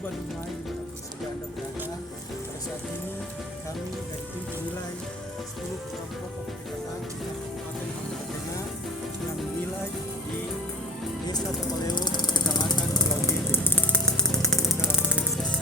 Coba Dumai di tempat saja Anda berada. Pada saat ini kami dari tim penilai 10 program pokok PKK tingkat Kabupaten Pamekasan sedang menilai di Desa Tapaleo, Kecamatan Pulau Gede. Ini adalah proses.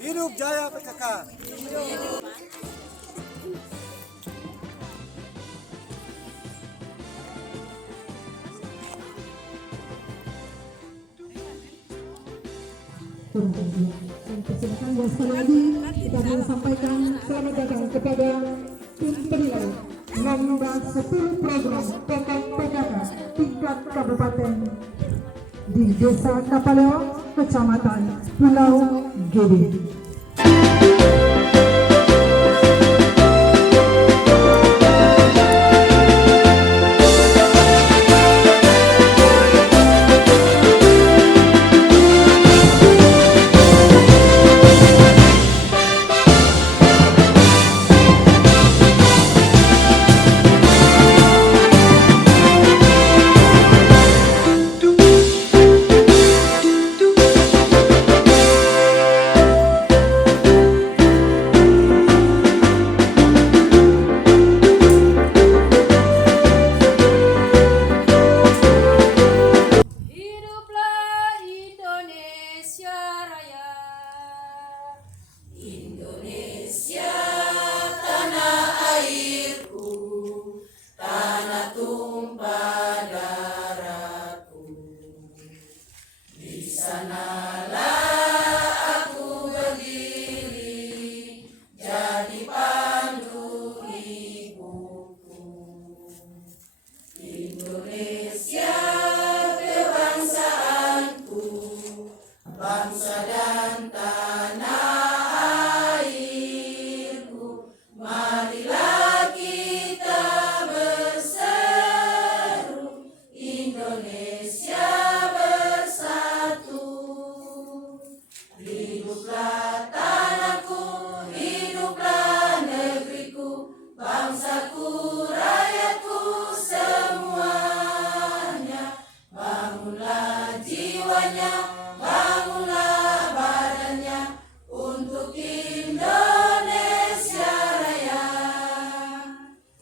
Hidup Jaya PKK. Persilakan buat sekali lagi kita akan sampaikan selamat datang kepada tim penilai nomor 10 program pokok PKK tingkat kabupaten di Desa Tapaleo, Kecamatan Pulau Gede.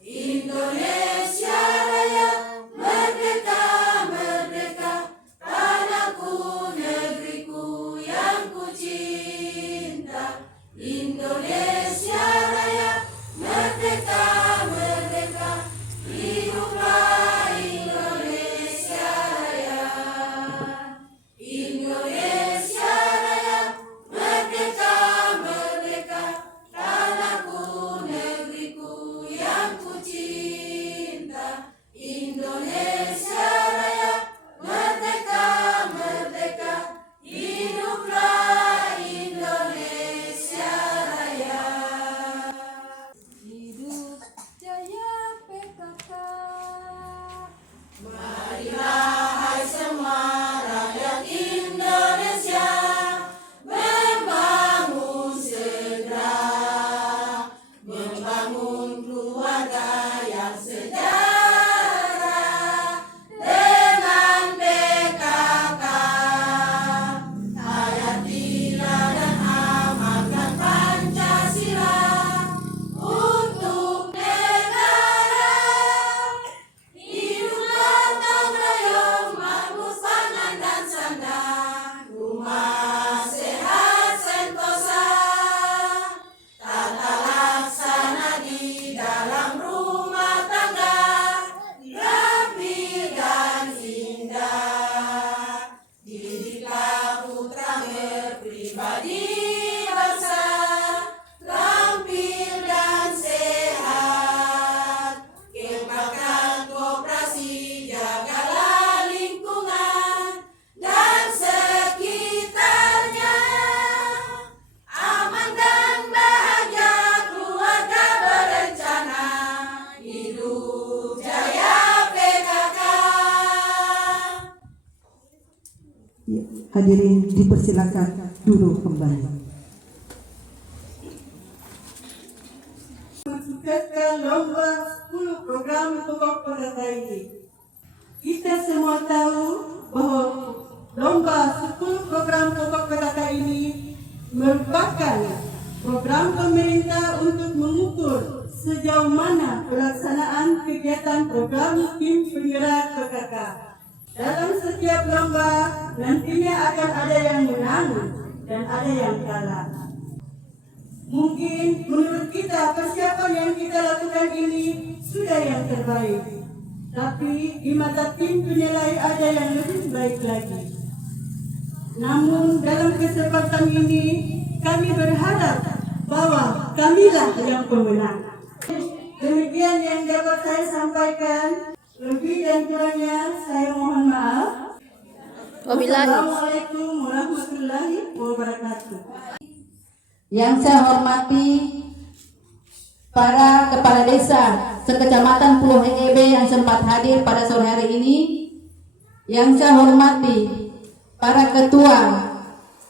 Indonesia Raya, merdeka, merdeka, Hadirin dipersilakan duduk kembali. Mensukseskan lomba 10 program pokok PKK ini. Kita semua tahu bahwa lomba 10 program pokok PKK ini merupakan program pemerintah untuk mengukur sejauh mana pelaksanaan kegiatan program tim penggerak PKK. Dalam setiap lomba nantinya akan ada yang menang dan ada yang kalah. Mungkin menurut kita persiapan yang kita lakukan ini sudah yang terbaik. Tapi di mata tim penilai ada yang lebih baik lagi. Namun dalam kesempatan ini kami berharap bahwa kamilah yang pemenang. Demikian yang dapat saya sampaikan. Lebih dan kurangnya saya mohon maaf. Wassalamualaikum warahmatullahi wabarakatuh. Yang saya hormati para kepala desa sekecamatan Pulau Hengebe yang sempat hadir pada sore hari ini. Yang saya hormati para ketua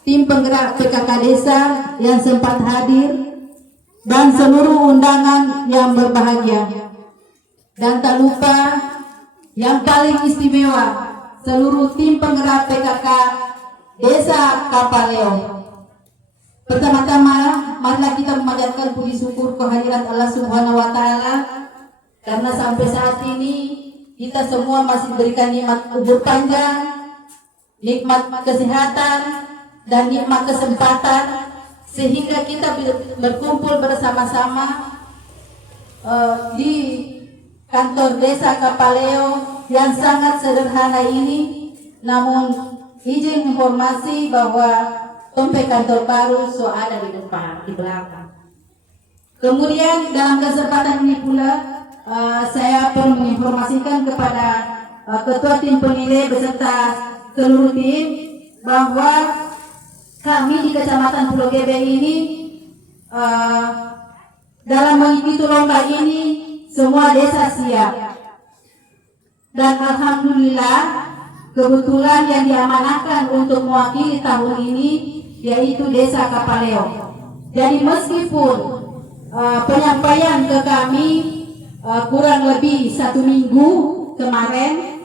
tim penggerak PKK desa yang sempat hadir dan seluruh undangan yang berbahagia. Dan tak lupa yang paling istimewa seluruh tim penggerak PKK Desa Kapaleo. Pertama-tama, marilah kita memanjatkan puji syukur kehadirat Allah Subhanahu wa Ta'ala, karena sampai saat ini kita semua masih diberikan nikmat umur panjang, nikmat kesehatan, dan nikmat kesempatan, sehingga kita berkumpul bersama-sama di kantor Desa Kapaleo yang sangat sederhana ini. Namun izin informasi bahwa sampai kantor baru ada di depan, di belakang. Kemudian dalam kesempatan ini pula saya perlu menginformasikan kepada ketua tim penilai beserta seluruh tim bahwa kami di Kecamatan Pulau Gebe ini dalam mengikuti lomba ini semua desa siap. Dan alhamdulillah kebetulan yang diamanahkan untuk mewakili tahun ini yaitu Desa Kapaleo. Jadi meskipun penyampaian ke kami kurang lebih 1 minggu kemarin,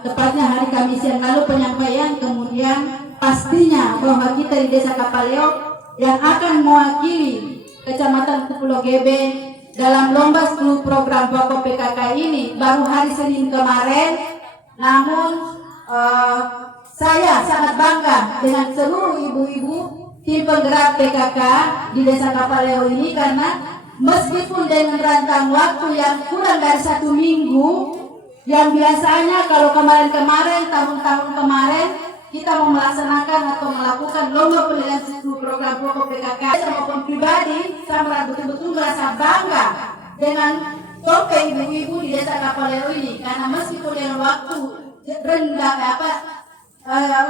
tepatnya hari Kamis yang lalu penyampaian, kemudian pastinya bahwa kita di Desa Kapaleo yang akan mewakili Kecamatan Pulau Gebe dalam lomba 10 program pokok PKK ini baru hari Senin kemarin. Namun saya sangat bangga dengan seluruh ibu-ibu tim penggerak PKK di Desa Kapaleo ini, karena meskipun dengan rentang waktu yang kurang dari 1 minggu, yang biasanya kalau kemarin-kemarin, tahun-tahun kemarin kita mau melaksanakan atau melakukan lomba penilaian 10 program pokok PKK, maupun pribadi, saya betul-betul merasa bangga dengan topeng ibu-ibu di Desa Kapaleo ini, karena meskipun dengan waktu rendah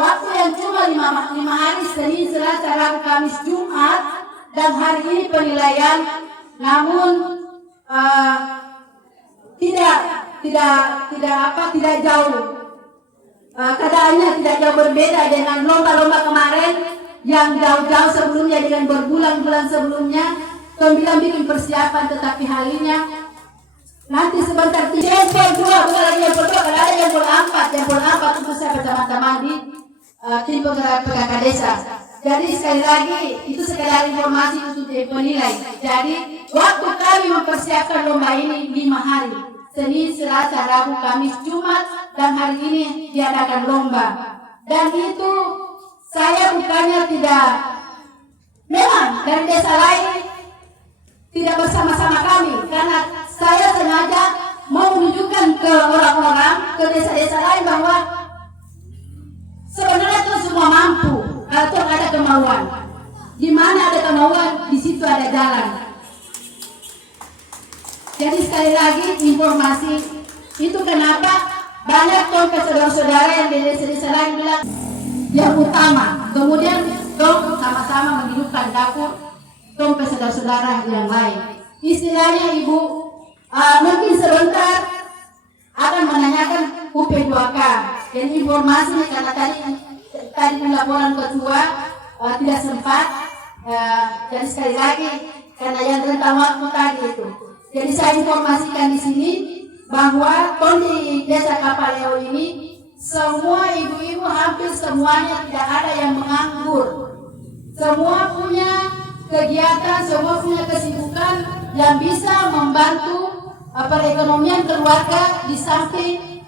waktu yang cuma 5 hari, Senin, Selasa, Rabu, Kamis, Jumat, dan hari ini penilaian, namun tidak jauh. Keadaannya tidak jauh berbeda dengan lomba-lomba kemarin yang jauh-jauh sebelumnya, dengan berbulan-bulan sebelumnya kami bikin persiapan, tetapi halinya nanti sebentar jempol 2, bukan lagi jempol 2, kalau ada jempol 4 untuk saya teman-teman di tim penggerak PKK desa. Jadi sekali lagi itu sekedar informasi untuk penilai. Jadi waktu kami mempersiapkan lomba ini 5 hari, Senin, Selasa, Rabu, Kamis, Jumat, dan hari ini diadakan lomba. Dan itu saya bukannya tidak, memang dari desa lain tidak bersama-sama kami, karena saya sengaja mau menunjukkan ke orang-orang, ke desa-desa lain bahwa sebenarnya itu semua mampu atau ada kemauan. Di mana ada kemauan, di situ ada jalan. Jadi sekali lagi informasi itu kenapa banyak saudara-saudara yang di desa-desa lain bilang yang utama, kemudian sama-sama menghidupkan dapur saudara-saudara yang lain. Istilahnya ibu mungkin sebentar akan menanyakan UP2K. dan informasi karena tadi laporan ketua tidak sempat, jadi sekali lagi karena yang rentang waktu tadi itu. Jadi saya informasikan di sini bahwa di Desa Kapaleo ini semua ibu-ibu hampir semuanya tidak ada yang menganggur. Semua punya kegiatan, semua punya kesibukan yang bisa membantu perekonomian keluarga di samping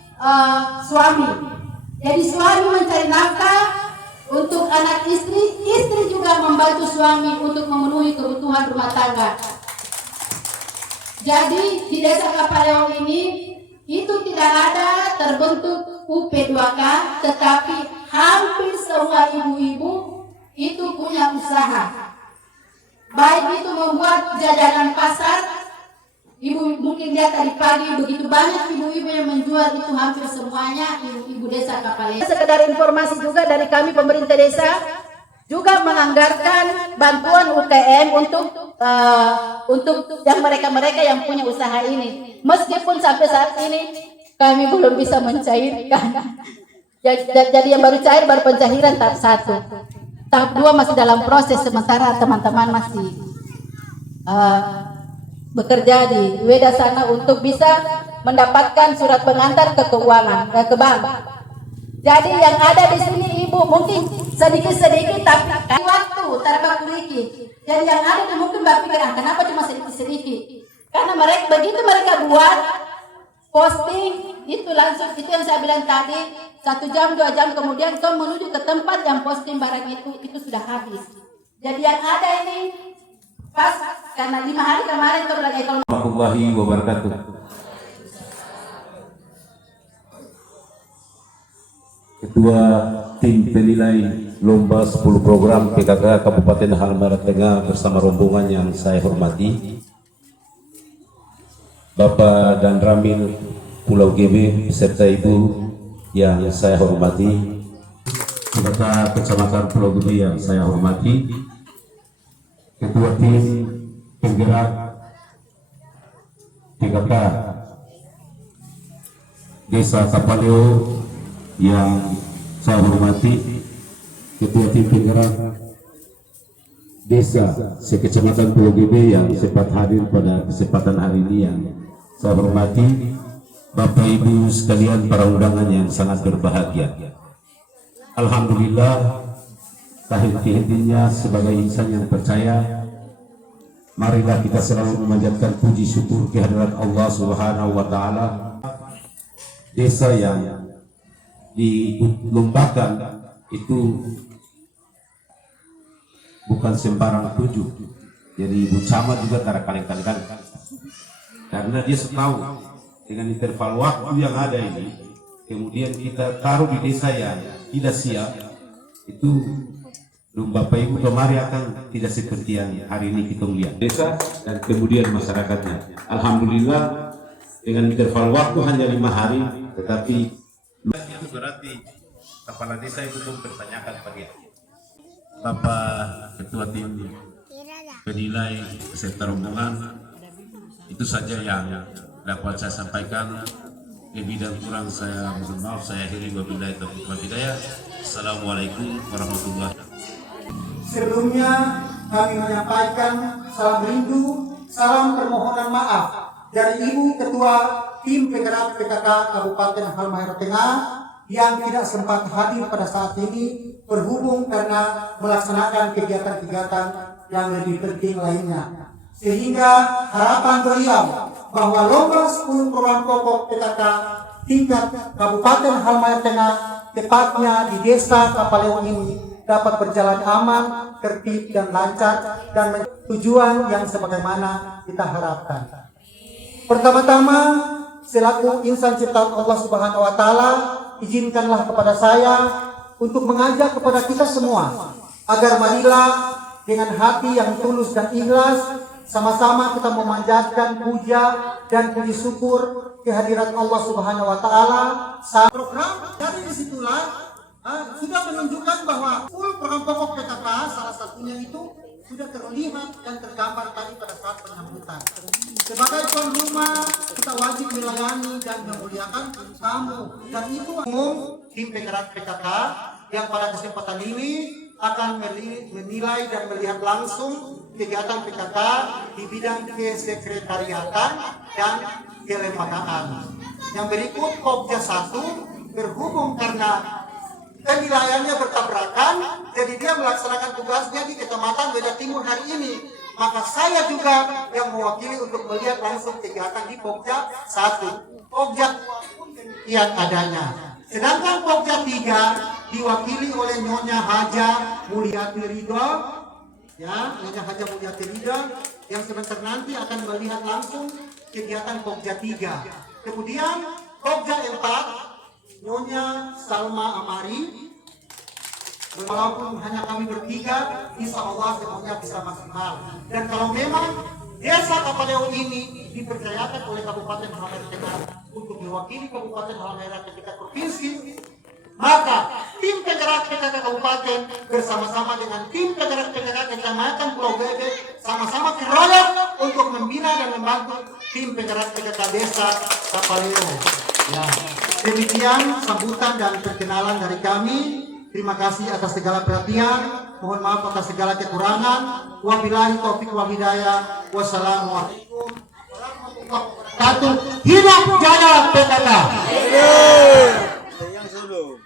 suami. Jadi suami mencari nafkah untuk anak istri, istri juga membantu suami untuk memenuhi kebutuhan rumah tangga. Jadi di Desa Kapaleo ini itu tidak ada terbentuk UP2K, tetapi hampir semua ibu-ibu itu punya usaha. Baik itu membuat jajanan pasar, ibu mungkin lihat tadi pagi begitu banyak ibu-ibu yang menjual, itu hampir semuanya ibu-ibu Desa Kapaleo. Sekedar informasi juga dari kami pemerintah desa juga menganggarkan bantuan UKM untuk yang mereka yang punya usaha ini. Meskipun sampai saat ini kami belum bisa mencairkan. Jadi yang baru cair baru pencairan tahap 1. Tahap 2 masih dalam proses, sementara teman-teman masih bekerja di Weda sana untuk bisa mendapatkan surat pengantar ke keuangan, ke bank. Jadi yang ada di sini ibu mungkin sedikit-sedikit tapi waktu terbakuriki. Dan yang ada itu mungkin mbak pikir, kenapa cuma sedikit-sedikit? Karena begitu mereka buat posting itu langsung, itu yang saya bilang tadi, 1 jam 2 jam kemudian kau menuju ke tempat yang posting barang itu sudah habis. Jadi yang ada ini pas karena 5 hari kemarin kau bilang warahmatullahi wabarakatuh. Ketua tim penilai lomba 10 program PKK Kabupaten Halmahera Tengah bersama rombongan yang saya hormati, Bapak dan Ramil Pulau GB beserta Ibu yang saya hormati, serta Kecamatan Pulau GB yang saya hormati, Ketua tim penggerak PKK Desa Kapaleo yang saya hormati, Ketua tim penggerak Desa Sekecamatan Pulau GB yang sempat hadir pada kesempatan hari ini yang saya hormati, Bapak Ibu sekalian para undangan yang sangat berbahagia. Alhamdulillah, tahid-tahidnya sebagai insan yang percaya, marilah kita selalu memanjatkan puji syukur kehadirat Allah Subhanahu wa Ta'ala. Desa yang dilombakan itu bukan sembarang 7. Jadi Ibu Camat juga cara kali-kali, karena dia setahu dengan interval waktu yang ada ini, kemudian kita taruh di desa yang tidak siap, itu Bapak Ibu kemari akan tidak seperti yang hari ini kita lihat desa dan kemudian masyarakatnya. Alhamdulillah dengan interval waktu hanya 5 hari, tetapi itu berarti kepala desa itu mempertanyakan bagi Bapak Ketua tim penilai beserta rombongan. Itu saja yang dapat saya sampaikan. Lebih dan kurang saya mohon maaf. Saya akhiri wabillahi taufiq wal hidayah. Assalamualaikum warahmatullahi wabarakatuh. Sebelumnya kami menyampaikan salam rindu, salam permohonan maaf dari Ibu Ketua Tim Penggerak PKK Kabupaten Halmahera Tengah yang tidak sempat hadir pada saat ini berhubung karena melaksanakan kegiatan-kegiatan yang lebih penting lainnya. Sehingga harapan beliau bahwa lomba 10 program pokok PKK tingkat Kabupaten Halmahera Tengah, tepatnya di Desa Kapaleo ini, dapat berjalan aman, tertib dan lancar dan tujuan yang sebagaimana kita harapkan. Pertama-tama, selaku insan ciptaan Allah Subhanahu wa Ta'ala, izinkanlah kepada saya untuk mengajak kepada kita semua agar marilah dengan hati yang tulus dan ikhlas sama-sama kita memanjatkan puja dan puji syukur kehadirat Allah Subhanahu wa Ta'ala. Program dari disitulah sudah menunjukkan bahwa full program pokok PKK salah satunya itu sudah terlihat dan tergambar tadi pada saat penyambutan. Sebagai tuan rumah, kita wajib melayani dan memuliakan tamu. Dan itu umum tim penggerak PKK yang pada kesempatan ini akan menilai dan melihat langsung kegiatan PKK di bidang kesekretariatan dan kelembagaan. Yang berikut Pokja 1 berhubung karena penilaiannya bertabrakan, jadi dia melaksanakan tugasnya di Kecamatan Beda Timur hari ini. Maka saya juga yang mewakili untuk melihat langsung kegiatan di Pokja 1. Pokja 2 yang adanya. Sedangkan Pokja 3 diwakili oleh Nyonya Haja Mulyati Ridho, ya, Nyonya Haja Mulyati Ridho yang sebentar nanti akan melihat langsung kegiatan Pokja 3. Kemudian Pokja 4 Nyonya Salma Amari. Walaupun hanya kami bertiga, insya Allah semuanya bisa maksimal. Dan kalau memang desa Kapaleo ini dipercayakan oleh Kabupaten Halmahera Tengah untuk mewakili Kabupaten Halmahera ke tingkat provinsi, maka tim penggerak PKK Kabupaten bersama-sama dengan tim penggerak PKK Kecamatan Pulau Bebek sama-sama keroyok untuk membina dan membantu tim penggerak PKK Desa Kapaleo. Ya, demikian sambutan dan perkenalan dari kami. Terima kasih atas segala perhatian. Mohon maaf atas segala kekurangan. Wabillahi taufiq wal hidayah. Wassalamualaikum warahmatullahi wabarakatuh. Hidup jaya PKK. Yang solo.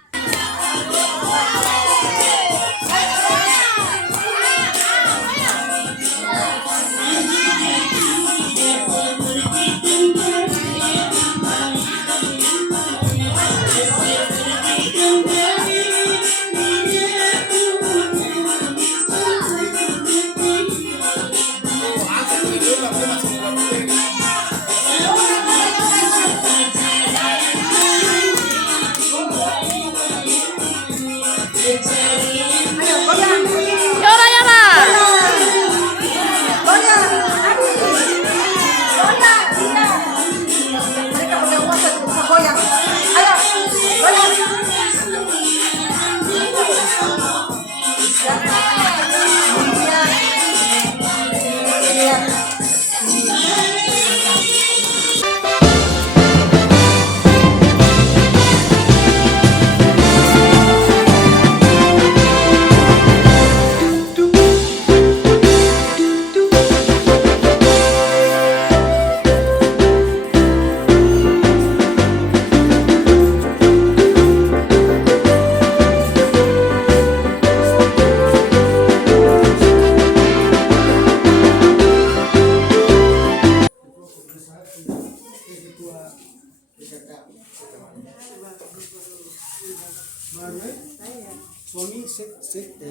Suami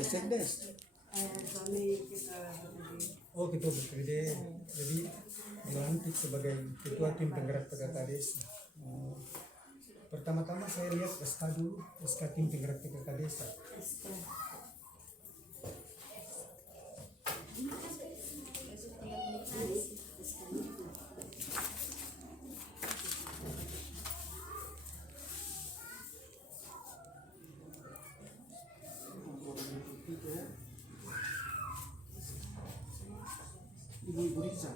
sekdes. Oh, ketua BPD. Jadi dilantik sebagai ketua tim penggerak PKK Desa. Pertama-tama saya lihat SK dulu, SK tim penggerak PKK Desa. Ibu Riza.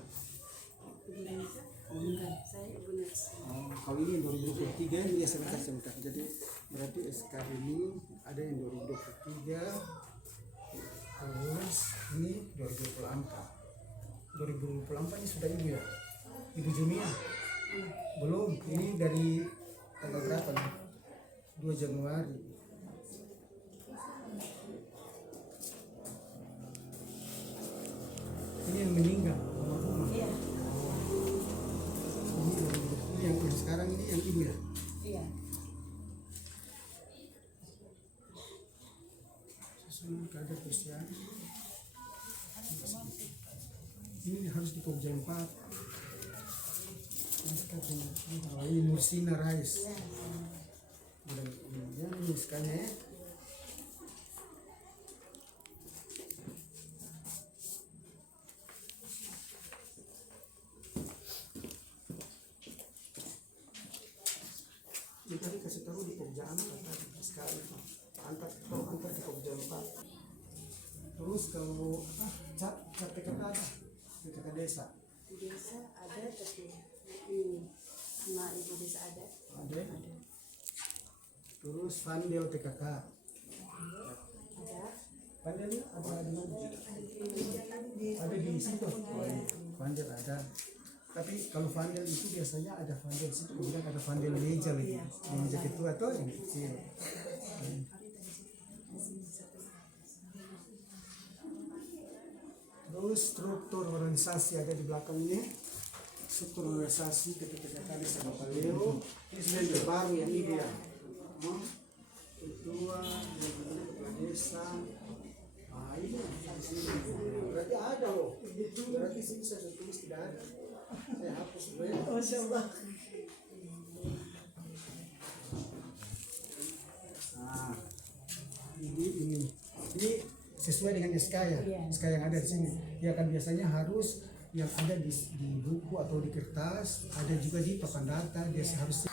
Kalau ini yang 2023 ini ya sebentar. Jadi berarti SK ini ada yang 2023, terus ini 2024. 2024 ini sudah ibu ya, Ibu Jumia. Belum, ini dari tanggal berapa nih? 2 Januari. Ini yang meninggal almarhumah. Iya. Ini yang sekarang ini yang ibu ya. Iya. Susunan kader usia. Ini harus di Pokja 4. Ini Nursina Rais. Ini misalnya ya. Ini tadi kasih tahu di Pokja 4 sekali antar di Pokja 4. Terus kalau cat PKK ada, PKK desa. Di desa ada tapi ini sama ibu desa ada. Ada. Terus Vandel PKK. Ada. Vandel ada di situ. Vandel ada. Tapi kalau Vandel itu biasanya ada Vandel situ, kemudian ada Vandel meja lagi. Di meja ketua atau yang kecil. Terus struktur organisasi ada di belakangnya. Struktur organisasi ketika desa Bapak Leo. Ini sebenarnya baru yang ini dia. Ketua, kepala desa. Nah ini di sini. Berarti ada loh. Berarti sini saya tulis tidak ada. Saya hapus dulu ya. Masya Allah. Nah, ini sesuai dengan SK ya, SK yang ada di sini. Ya kan biasanya harus yang ada di buku atau di kertas, ada juga di papan data. Dia harus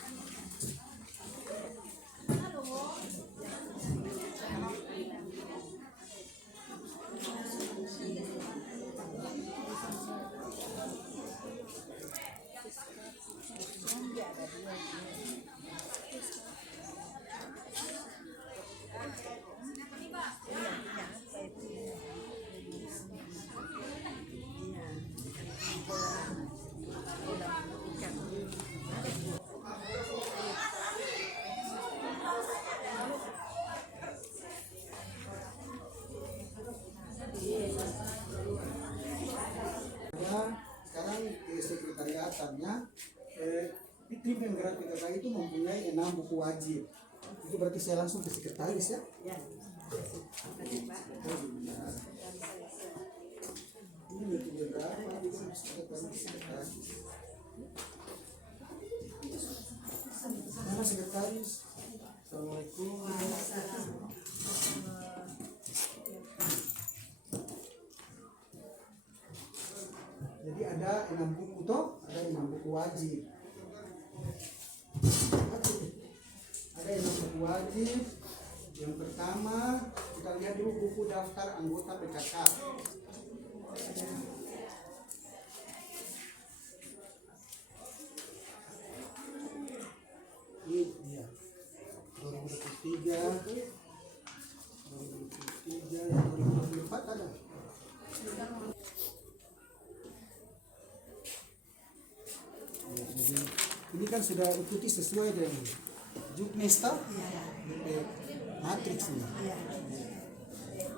sekarang sekretariatannya di tim penggerak PKK itu mempunyai 6 buku wajib. Itu berarti saya langsung ke sekretaris ya. Ya. Ini meeting berapa? Itu sekretaris. Nama sekretaris. Assalamualaikum. Jadi ada 6 buku toh, ada 6 buku wajib. Ada 6 buku wajib. Yang pertama kita lihat dulu buku daftar anggota PKK. Ini dia 2023, 2024 ada. Jadi ini kan sudah ikuti sesuai dengan Juknesta, matriks ini.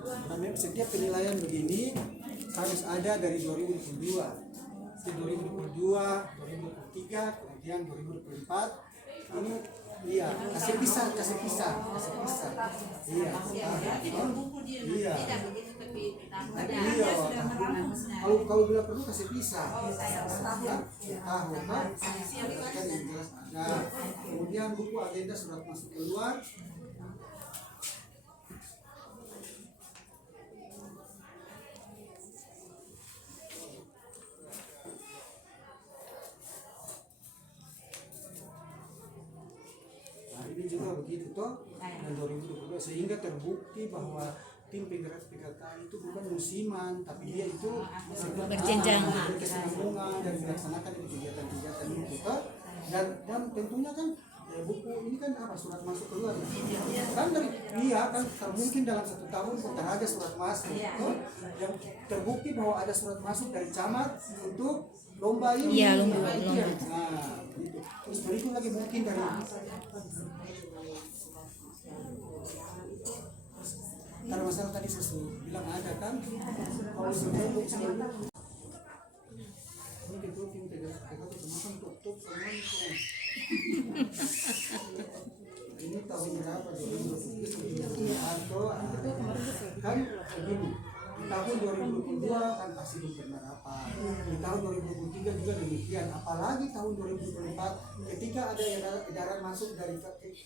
Nah, setiap penilaian begini harus ada dari 2022, 2023, kemudian 2024. Ini iya, kasih pisah. Iya. Iya. Kalau bila perlu kasih pisah. Tahun kan? Nah, kemudian buku agenda surat masuk keluar. Nah, ini juga begitu toh. Dan 2022 sehingga terbukti bahwa tim penggerak PKK itu bukan musiman, tapi dia itu Berjenjang. berkesinambungan dan dilaksanakan di kegiatan-kegiatan itu toh. Dan tentunya kan buku ini kan apa, surat masuk keluar kan dari kan mungkin dalam 1 tahun kok ada surat masuk toh, yang terbukti bahwa ada surat masuk dari camat untuk lomba ini. Nah, gitu. Terus berikut lagi mungkin dari karena masalah tadi saya bilang ada kan, kalau sebelum ini ketua tim PKK makan tutup semuanya. Ini tahun berapa? 2023 atau kan begini. Di tahun 2022 kan pasti belum pernah rapat. Di tahun 2023 juga demikian. Apalagi tahun 2024 ketika ada edaran masuk dari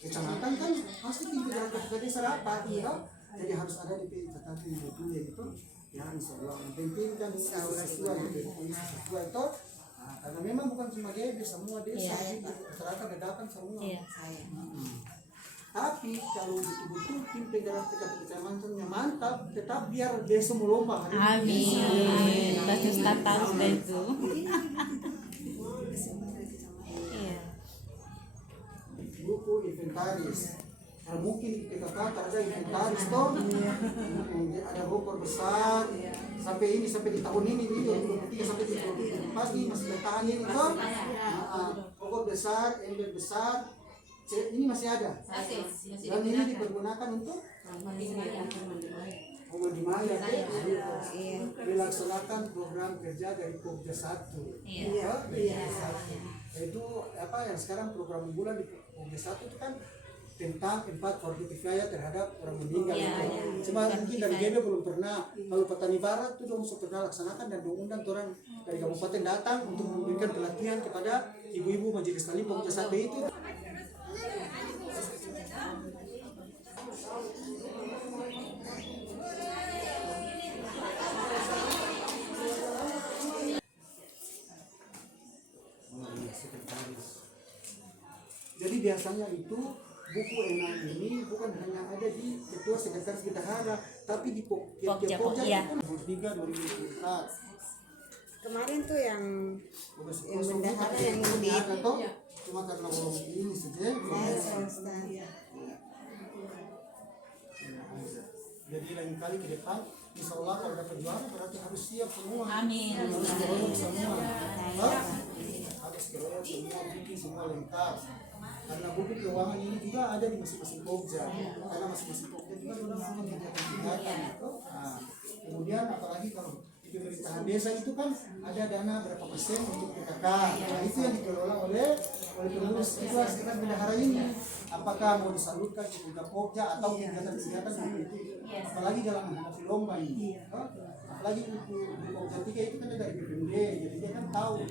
kecamatan kan pasti tinggal ke desa rapat, ya. Jadi harus ada di catatan itu gitu. Ya insyaallah yang penting kan sesuai itu. Nah, karena memang bukan cuma dia, semua desa masyarakat dadakan semua. Iya. Tapi kalau betul-betul tim penggerak PKK kecamatannya mantap, tetap biar besok melomba hari ini. Amin. Pasti Ustaz tahu sudah itu. Iya. Buku inventaris. Nah, mungkin PKK ada inventaris toh. Ada bokor besar. Sampai ini sampai di tahun ini 2023 sampai di 2024 ini masih bertahan ini toh. Bokor besar, ember besar. Ini masih ada. Dan ini dipergunakan untuk Maya dilaksanakan program kerja dari Pokja 1. Itu apa yang sekarang program unggulan di Pokja 1 itu kan tentang 4 fortifikasi terhadap orang meninggal. Cuma mungkin dari GD belum pernah. Kalau Petani Barat itu dong pernah laksanakan dan mengundang orang dari kabupaten datang untuk memberikan pelatihan kepada ibu-ibu majelis taklim Pokja 1 itu. Jadi biasanya itu buku enam ini bukan hanya ada di ketua sekretaris bendahara, tapi di tiap pokja itu pun 2003 2004. Kemarin tuh yang bendahara yang ini cuma karena belum ini saja. Jadi lain kali ke depan, insya Allah kalau dapat juara berarti harus siap semua. Amin. Harus keroyok semua. Harus keroyok semua, bikin semua lengkap. Karena buku keuangan ini juga ada di masing-masing pokja. Karena masing-masing pokja juga sudah punya kegiatan. Nah, kemudian apalagi kalau di pemerintahan desa itu kan ada dana berapa persen untuk PKK. Nah, itu yang dikelola oleh pengurus ketua sekretaris bendahara ini. Apakah mau disalurkan ke pokja atau kegiatan-kegiatan itu? Apalagi dalam menghadapi lomba ini. Apalagi untuk di Pokja 3 itu kan dari BPMD, jadi dia kan tahu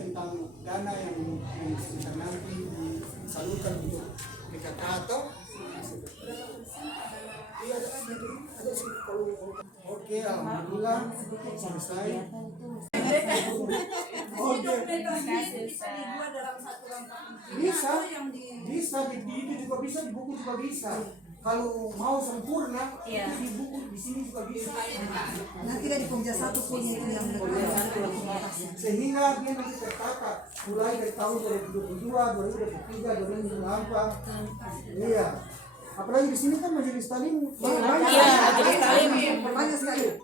tentang dana yang sebentar nanti disalurkan untuk PKK atau iya ada sih kalau oke, alhamdulillah selesai. Bisa di itu juga bisa, di buku juga bisa. Kalau mau sempurna, di buku di sini juga bisa. nanti kan di Pokja 1 punya itu yang Sehingga dia nanti tertata mulai dari tahun 2022, 2023, 2024. Iya. Apalagi di sini kan majelis taklim banyak. Iya, majelis taklim banyak sekali.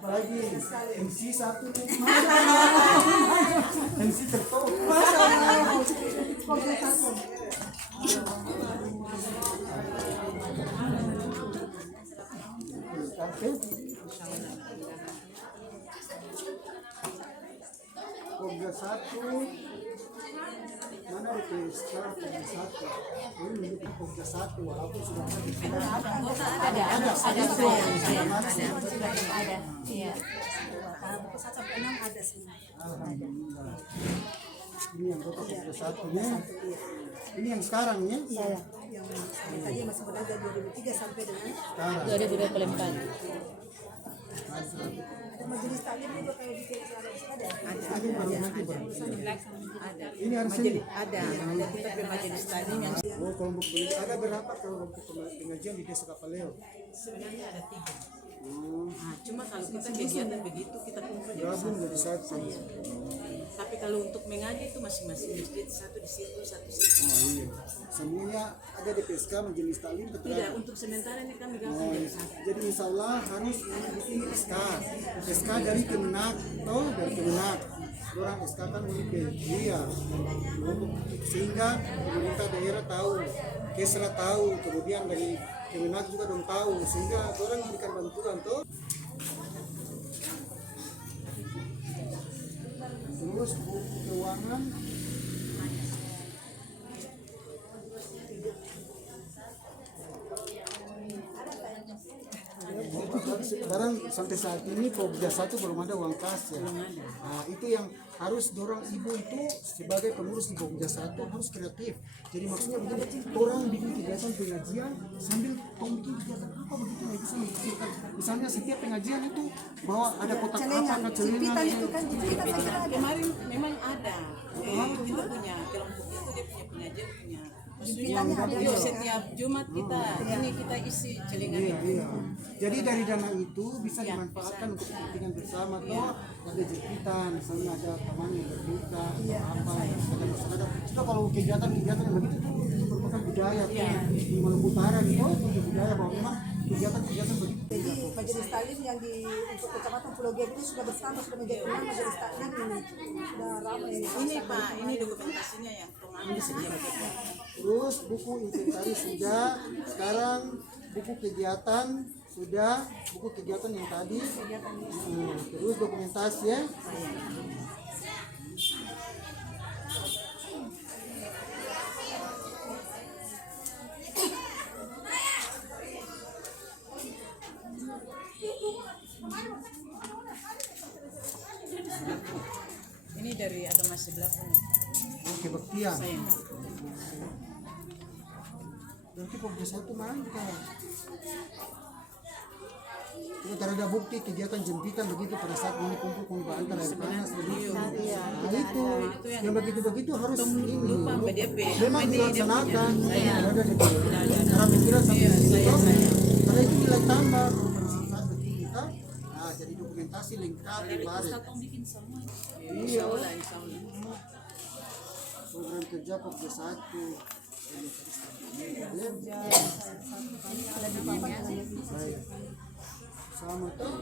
Apalagi MC 1 MC tertop. Pokja 1. Pokja 1 mana itu sekarang Pokja 1 ini menjadi Pokja 1 walaupun sudah ada iya. Buku 1 sampai 6 ada semua. alhamdulillah. Ini yang Pokja 1 nya. Ini yang sekarang ya. Iya. Yang tadi masih berada 2003 sampai dengan Sekarang 2024. ada majelis taklim juga kalau di ada. ini baru nanti baru. Ini harusnya Ada kita majelis taklim yang kelompok beli ada berapa kelompok pengajian di Desa Kapaleo? Sebenarnya ada 3. Cuma kalau kita kegiatan begitu kita kumpul jadi Gabung jadi satu. tapi kalau untuk mengaji itu masing-masing masjid, satu di situ, satu di situ. Oh iya. Semuanya ada di PSK majelis taklim Tidak, keterangan. untuk sementara ini kami gabung jadi satu. Jadi insya Allah harus bikin SK dari Kemenak, dari Kemenak. Orang SK kan milik dia, sehingga pemerintah daerah tahu, Kesra tahu, kemudian dari Kemenak juga dong tahu, sehingga orang memberikan bantuan tuh. Terus buku keuangan sekarang sampai saat ini Pokja 1 belum ada uang kas ya. Nah, itu yang harus dorong ibu itu sebagai pengurus di Pokja 1 harus kreatif. Jadi maksudnya begini, orang bikin kegiatan pengajian sambil bikin kegiatan apa begitu ya bisa menghasilkan. Misalnya setiap pengajian itu bahwa ada kotak apa, celengan itu kan kita Kemarin memang ada. Kita punya kelompok itu dia punya pengajian, punya Jempitannya ada Yuk, ya. setiap Jumat kita ini kita isi celengan Iya, itu. iya. Jadi dari dana itu bisa dimanfaatkan untuk kepentingan bersama toh. Ada jempitan, misalnya ada taman yang berbuka, atau apa, ada masyarakat. Itu kalau kegiatan-kegiatan yang begitu tuh itu merupakan budaya tuh. Di Maluku Utara gitu, itu budaya bahwa memang kegiatan-kegiatan begitu. Jadi majelis taklim yang di untuk kecamatan Pulau Gede ini sudah bersama, sudah menjadi enam majelis taklim ini. Sudah ramai ini. Ini Pak, ini dokumentasinya yang pengambil setiap kita. Terus buku inventaris sudah, sekarang buku kegiatan sudah, buku kegiatan yang tadi. Terus dokumentasi ya. Ini dari agama sebelah pun. Oke, kebaktian. Nanti Pokja satu mangga. Kita ada bukti kegiatan jempitan begitu pada saat ini kumpul antara air panas begitu. Nah itu yang begitu-begitu harus ini. Memang dilaksanakan. Ada di cara pikiran sampai situ. Karena itu nilai tambah saat begitu kita. Nah jadi dokumentasi lengkap kemarin. Iya. Program kerja Pokja satu. Baik. Sama tuh.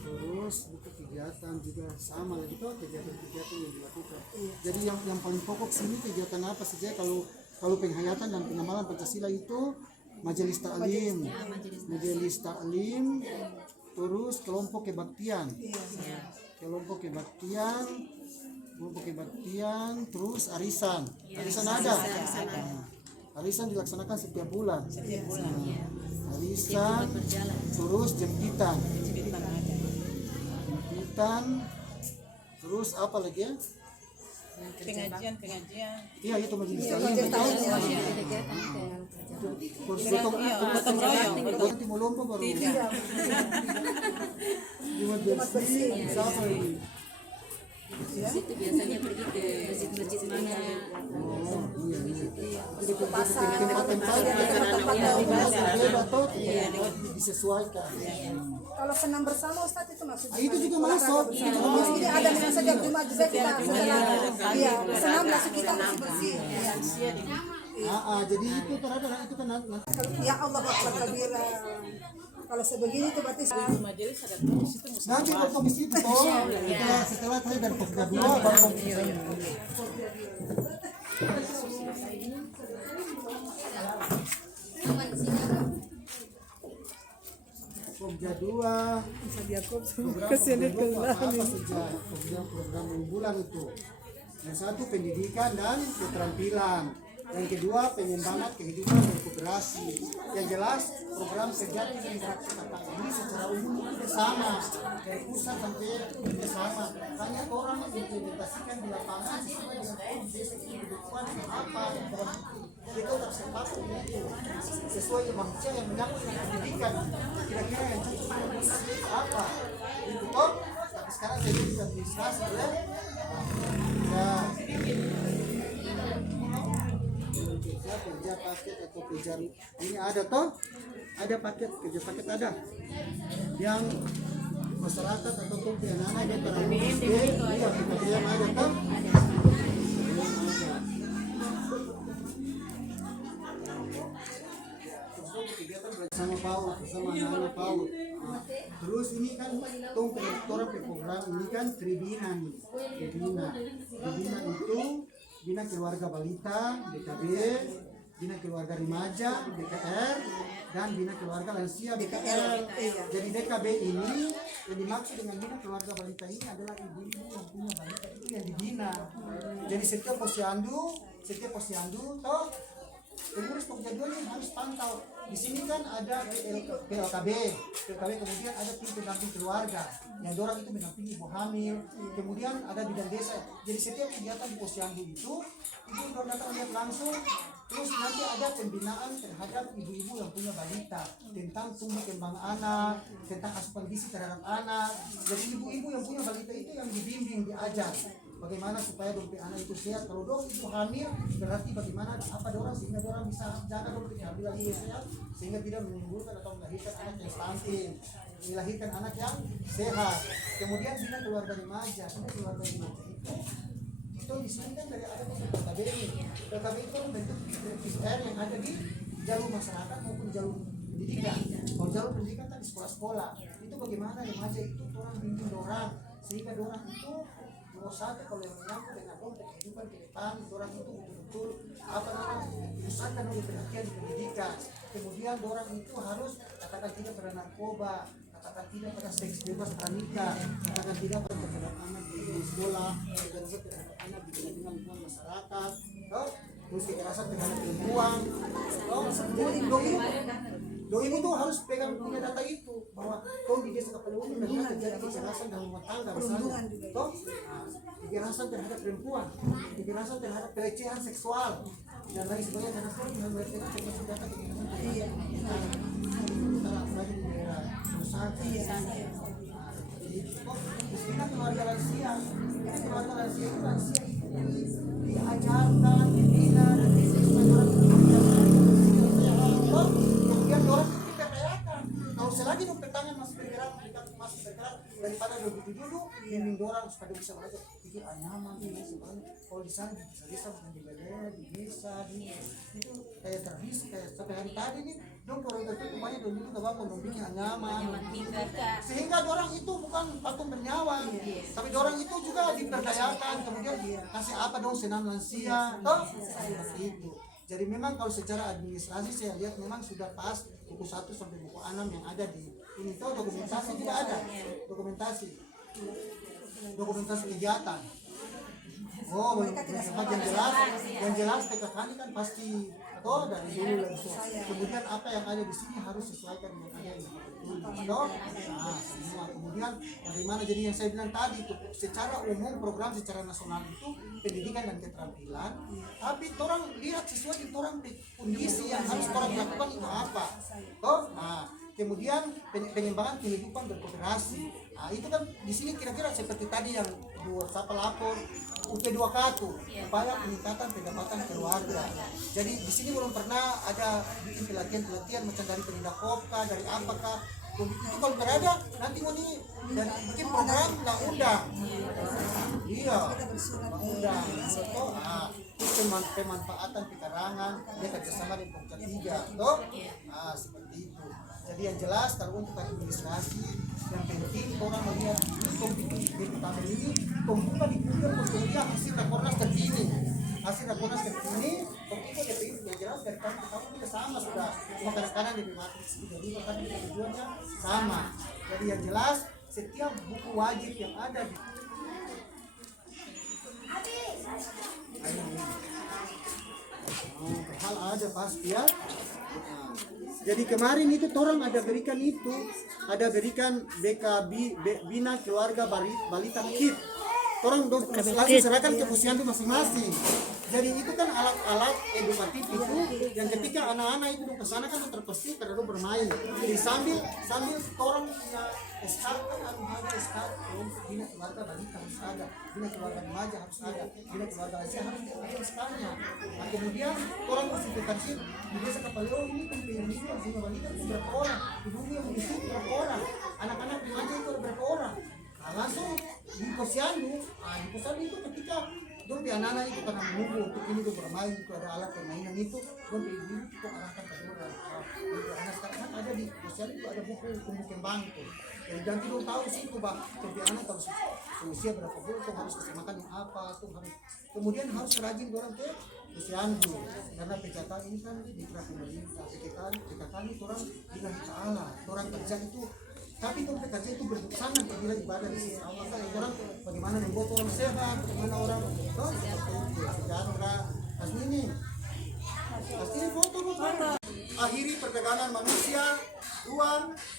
Terus buku kegiatan juga sama lagi tuh kegiatan-kegiatan yang dilakukan. Jadi yang paling pokok sini kegiatan apa saja kalau penghayatan dan pengamalan Pancasila itu majelis taklim, terus kelompok kebaktian, terus arisan ada. Arisan dilaksanakan setiap bulan. Arisan, terus jempitan, terus apa lagi ya? Pengajian. Iya itu majelis taklim. Gotong royong. Nanti mau lomba baru. Jumat bersih, bisa apa lagi? Itu biasanya pergi ke masjid-masjid mana. Jadi tempat-tempat disesuaikan. Kalau senam bersama Ustaz itu maksudnya. Itu juga masuk. Jadi ada misalnya setiap Jumat juga kita setelah senam langsung kita bersih. Jadi itu terhadap itu kan Ya Allah Akbar kabira. Kalau sebegini itu berarti Majelis ada di situ. nanti baru komisi itu toh. Setelah saya dari Pokja 2 baru komisi saya. Pokja 2 kesian program unggulan itu. Yang satu pendidikan dan keterampilan. Yang kedua pengembangan kehidupan dan kooperasi. Yang jelas program sejati dan interaksi tentang ini secara umum sama dari pusat sampai sama. Hanya orang implementasikan di lapangan sesuai dengan kondisi kehidupan apa itu tersepat itu sesuai manusia yang menyangkut dengan pendidikan. Kira-kira yang cocok apa itu kok? Tapi sekarang saya jadi administrasi ya. Kerja paket atau kerja ini ada toh, ada paket kerja paket ada yang masyarakat atau anak-anak ada terhadap iya PKBM ada toh. Bersama PAUD, bersama anak-anak PAUD. Terus ini kan tong pendaftaran ke program ini kan Tribina nih. Tribina itu Bina Keluarga Balita, BKB, Bina Keluarga Remaja, BKR, dan Bina Keluarga Lansia, BKR. Jadi DKB ini yang dimaksud dengan Bina Keluarga Balita ini adalah ibu-ibu yang punya balita itu yang dibina. Jadi setiap posyandu, toh pengurus Pokja 2 ini harus pantau. Di sini kan ada PLKB kemudian ada tim pendamping keluarga yang dorang itu mendampingi ibu hamil, kemudian ada bidang desa. Jadi setiap kegiatan di posyandu itu ibu datang lihat langsung. Terus nanti ada pembinaan terhadap ibu-ibu yang punya balita tentang tumbuh kembang anak, tentang asupan gizi terhadap anak. Jadi ibu-ibu yang punya balita itu yang dibimbing, diajar. bagaimana supaya dong anak itu sehat. Kalau dong itu hamil berarti bagaimana apa dorang sehingga dorang bisa jaga dong kehamilan itu sehat sehingga tidak menimbulkan atau melahirkan anak yang stunting, melahirkan anak yang sehat. Kemudian bina keluarga remaja, keluarga remaja itu di sini kan dari ada PKB ini. PKB itu bentuk PCR yang ada di jalur masyarakat maupun jalur pendidikan. Kalau jalur pendidikan kan di sekolah-sekolah. Itu bagaimana remaja itu orang bimbing dorang sehingga dorang itu mau saja kalau yang menyangkut dengan dong kehidupan ke depan, dorang itu betul-betul apa namanya usahakan oleh perhatian di pendidikan. Kemudian dorang itu harus katakan tidak pada narkoba, katakan tidak pada seks bebas pranikah, katakan tidak pada terhadap anak di sekolah, kekerasan terhadap anak di tengah-tengah lingkungan masyarakat, terus kekerasan terhadap perempuan. Dong ini tuh harus pegang punya data itu bahwa kau di desa Kapalungan dan terjadi kekerasan dalam rumah tangga misalnya, kekerasan terhadap perempuan, kekerasan terhadap pelecehan seksual dan lain sebagainya. Karena sekarang dengan mereka termasuk data kekerasan apalagi di daerah Nusantara. Mestinya keluarga lansia, keluarga lansia itu diajarkan, dibina dan kemudian dorang diperdayakan. Kalau selagi dong petangan masih bergerak daripada begitu dulu, bimbing dorang supaya bisa belajar pikir nyaman ini sebenarnya. Kalau di sana bisa bukan di daerah, di desa, itu kayak tradisi kayak sampai hari tadi nih, dong kalau itu banyak dong itu kebangun dong bikin nyaman. Sehingga dorang itu bukan patung bernyawa, tapi dorang itu juga diperdayakan. Kemudian kasih apa dong senam lansia, toh seperti itu. Jadi memang kalau secara administrasi saya lihat memang sudah pas buku 1 sampai buku 6 yang ada di ini. Tahu dokumentasi tidak ada, dokumentasi kegiatan. Oh, yang jelas PKK ini kan pasti dari dulu langsung. Kemudian apa yang ada di sini harus sesuaikan dengan ada yang semua. Kemudian bagaimana jadi yang saya bilang tadi itu secara umum program secara nasional itu pendidikan dan keterampilan, tapi orang lihat sesuai dengan orang kondisi yang harus orang lakukan itu apa. Kemudian pengembangan kehidupan berkooperasi. Itu kan di sini kira-kira seperti tadi yang dua lapor UP2K upaya peningkatan pendapatan keluarga. Jadi di sini belum pernah ada bikin pelatihan macam dari penindak kopka, dari apakah itu kalau berada nanti mau nih dan bikin program undang-undang. Iya, undang. Pemanfaatan pekarangan dia kerjasama dengan Pokja 3, toh? Seperti itu. Jadi yang jelas kalau untuk administrasi yang penting orang melihat ini pertama ini pembuka dikumpulkan kemudian hasil rakornas terkini. Hasil rakornas terkini pembuka DPI yang jelas dari tahun ke tahun tidak sama sudah. Cuma kadang-kadang di matriks jadi bahkan tujuannya sama. Jadi yang jelas setiap buku wajib yang ada di hal ada pasti ya. Jadi kemarin itu orang ada berikan BKB Bina Keluarga Balita Kit. Orang langsung serahkan ke posyandu masing-masing. Jadi itu kan alat-alat edukatif itu yang ketika anak-anak itu ke sana kan terpasti karena bermain. Jadi sambil orang punya SK kan ada SK untuk bina keluarga balita harus ada, bina keluarga remaja harus ada, bina keluarga lansia harus ada SK-nya. Nah, kemudian orang konsultasi di desa Kapaleo ini kan bina balita itu berapa orang, ibu yang mengisi berapa orang, anak-anak remaja itu berapa orang. Nah, langsung di posyandu itu ketika dong di anak-anak itu karena menunggu untuk ini tuh bermain itu ada alat permainan itu dong di ibu itu arahkan ke orang. Anak sekarang ada di posyandu itu ada buku tumbuh kembang itu. Dan tidak tahu sih itu bang, tapi anak kalau usia berapa bulan tuh harus kasih makan yang apa tuh harus. Kemudian harus rajin orang ke posyandu karena PKK ini kan dikira pemerintah. PKK ini orang dikasih ta'ala, orang kerja itu. Tapi kalau PKK itu bersangat apabila ibadah di sisi Allah kan orang bagaimana membuat orang sehat, bagaimana orang sejahtera. Pasti ini foto. Akhiri perdagangan manusia. 2.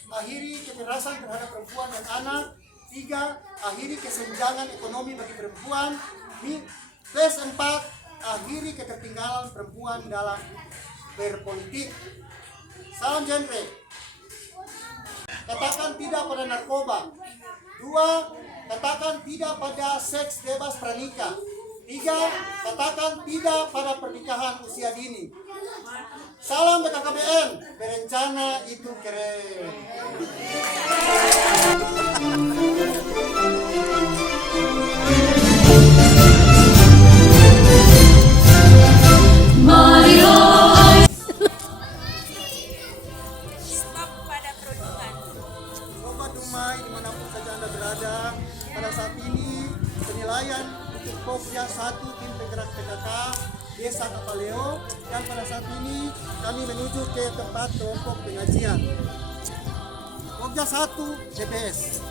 Akhiri kekerasan terhadap perempuan dan anak. 3. Akhiri kesenjangan ekonomi bagi perempuan. 4. Akhiri ketertinggalan perempuan dalam berpolitik. Salam genre. Katakan tidak pada narkoba. 2. katakan tidak pada seks bebas pranikah. 3, katakan tidak pada pernikahan usia dini. Salam BKKBN, berencana itu keren. Sobat Dumai dimanapun saja Anda berada, pada saat ini penilaian untuk Pokja 1 tim penggerak PKK Desa Kapaleo, dan pada saat ini kami menuju ke tempat kelompok pengajian. Pokja 1 CPS.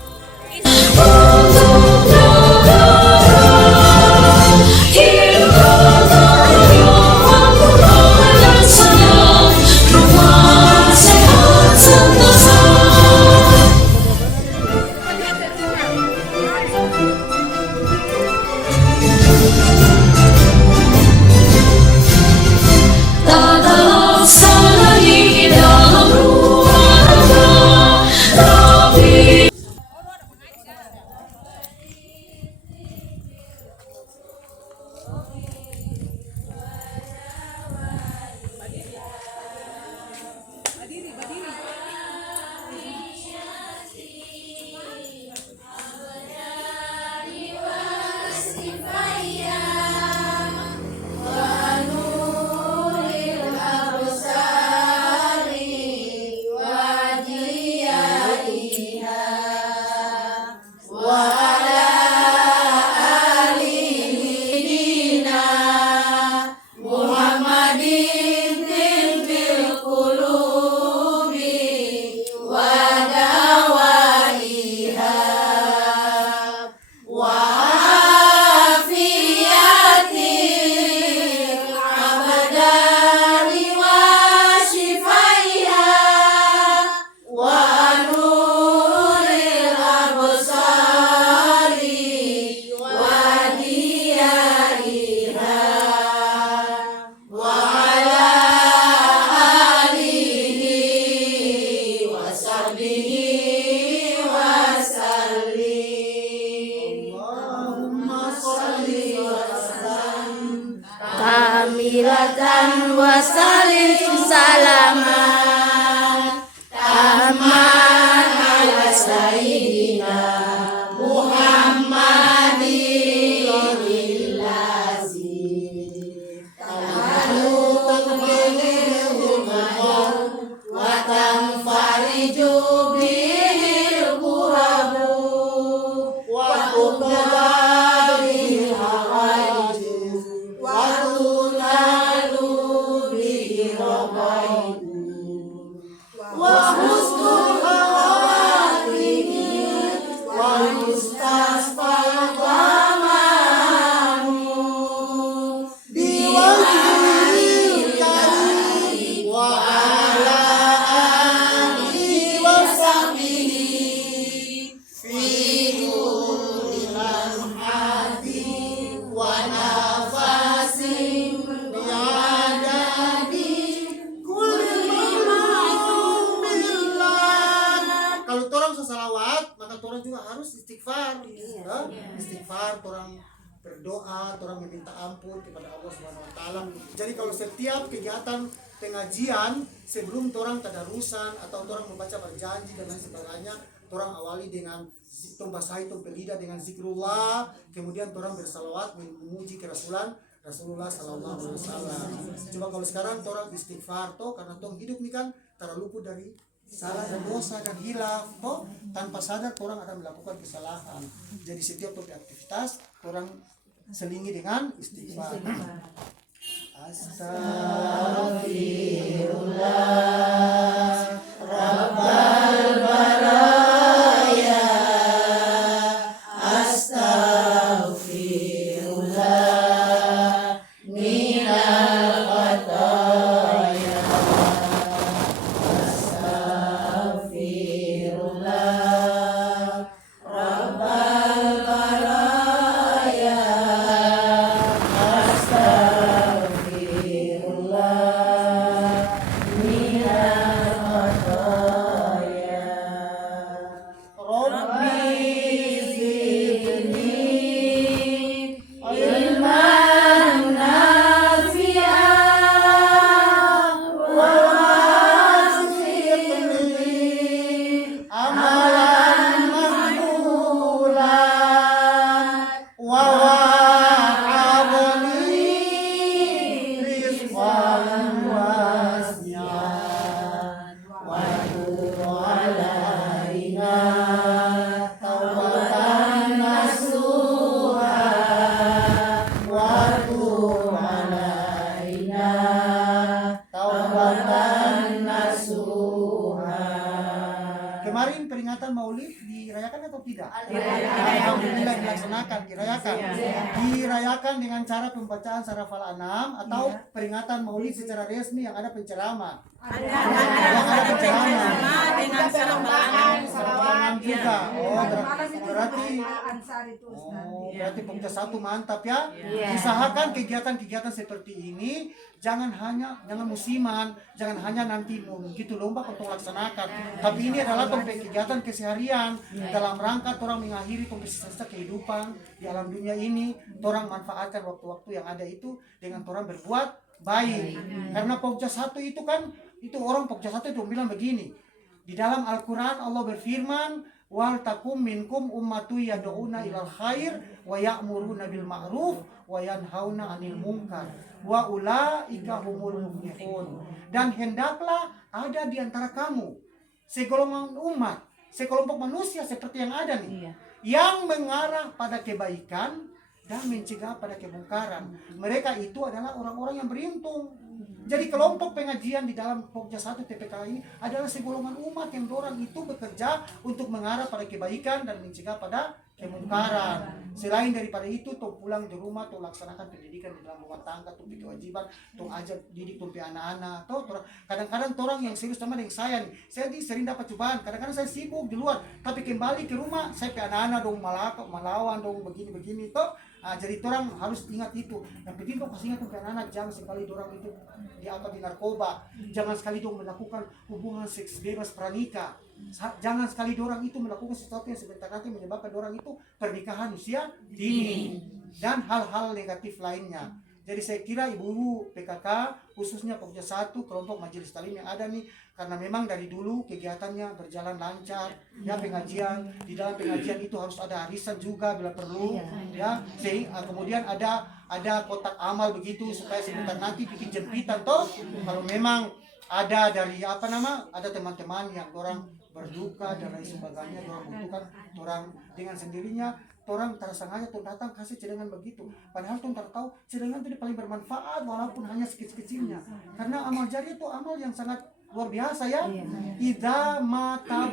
Kamilatan wasalim salaman taman ala sayyidina Muhammadin lazim tamanu wa tanfariju bihil kurabu wa tuqda bil hawaijis wa tunalu bihi rabaibu wa husnul khawatimi wa mustasfal qamamu biwajhil karim wa ala alihi wa sahbihi fi kulli lamhatin wa nafasin bi'adadi kulli ma'lumin. Kalau torang sesalawat, maka torang juga harus istighfar. Istighfar, torang berdoa, torang meminta ampun kepada Allah Subhanahu wa taala. Jadi kalau setiap kegiatan pengajian sebelum torang tadarusan atau torang membaca perjanji dan lain sebagainya, torang awali dengan basahi lidah dengan zikrullah, kemudian torang bersalawat memuji ke Rasulullah sallallahu alaihi wasallam. Coba kalau sekarang torang istighfar toh, karena tong hidup ini kan terluput dari salah dan dosa dan hilaf toh, tanpa sadar orang akan melakukan kesalahan. Jadi setiap aktivitas orang selingi dengan istighfar. Astagfirullah Rabbal baraya, astagfirullah minal khataya, astagfirullah Rabbal baraya, astagfirullah minal Kemarin peringatan Maulid dirayakan atau tidak? Alhamdulillah dilaksanakan, dirayakan dengan cara pembacaan surah Al-An'am atau peringatan Maulid secara resmi yang ada penceramah. dengan Salawat juga. Oh, berarti Ansar itu Ustaz. berarti Pokja 1 mantap ya. Usahakan kegiatan-kegiatan seperti ini jangan musiman, jangan hanya nanti begitu lomba untuk laksanakan. Tapi ini adalah kegiatan keseharian dalam rangka orang mengakhiri sisa kehidupan di alam dunia ini. Orang manfaatkan waktu-waktu yang ada itu dengan orang berbuat baik. Karena Pokja 1 itu kan orang Pokja 1 itu bilang begini. Di dalam Al-Quran Allah berfirman, wal takum minkum ummatu yad'una ilal khair wa ya'muruna bil ma'ruf wa yanhauna 'anil munkar wa ulaika humul muflihun. Dan hendaklah ada di antara kamu segolongan umat, sekelompok manusia seperti yang ada nih, yang mengarah pada kebaikan dan mencegah pada kemungkaran. Mereka itu adalah orang-orang yang beruntung. Jadi kelompok pengajian di dalam Pokja 1 TPK ini adalah segolongan umat yang dorang itu bekerja untuk mengarah pada kebaikan dan mencegah pada kemungkaran. Selain daripada itu, tuh pulang di rumah, tuh laksanakan pendidikan di dalam rumah tangga, tuh kewajiban, tuh ajar didik tuh anak-anak. Tuh kadang-kadang orang yang serius sama dengan saya nih, saya sering dapat cobaan. Kadang-kadang saya sibuk di luar, tapi kembali ke rumah saya ke anak-anak dong melawan dong begini-begini tuh. Jadi orang harus ingat itu. Yang penting dong kasih ingat ke anak-anak, jangan sekali orang itu di narkoba, jangan sekali dong melakukan hubungan seks bebas pranikah, jangan sekali orang itu melakukan sesuatu yang sebentar nanti menyebabkan orang itu pernikahan usia dini dan hal-hal negatif lainnya. Jadi saya kira ibu-ibu PKK khususnya Pokja 1 kelompok majelis talim yang ada nih, karena memang dari dulu kegiatannya berjalan lancar ya, pengajian, di dalam pengajian itu harus ada arisan juga bila perlu ya, sehingga kemudian ada kotak amal begitu supaya sebentar nanti bikin jempitan toh kalau memang ada dari ada teman-teman yang orang berduka dan lain sebagainya, orang membutuhkan orang dengan sendirinya, orang tersengaja tuh datang kasih celengan begitu, padahal tuh tahu celengan itu paling bermanfaat walaupun hanya sekecil-kecilnya, karena amal jariah itu amal yang sangat luar biasa ya. Idza mata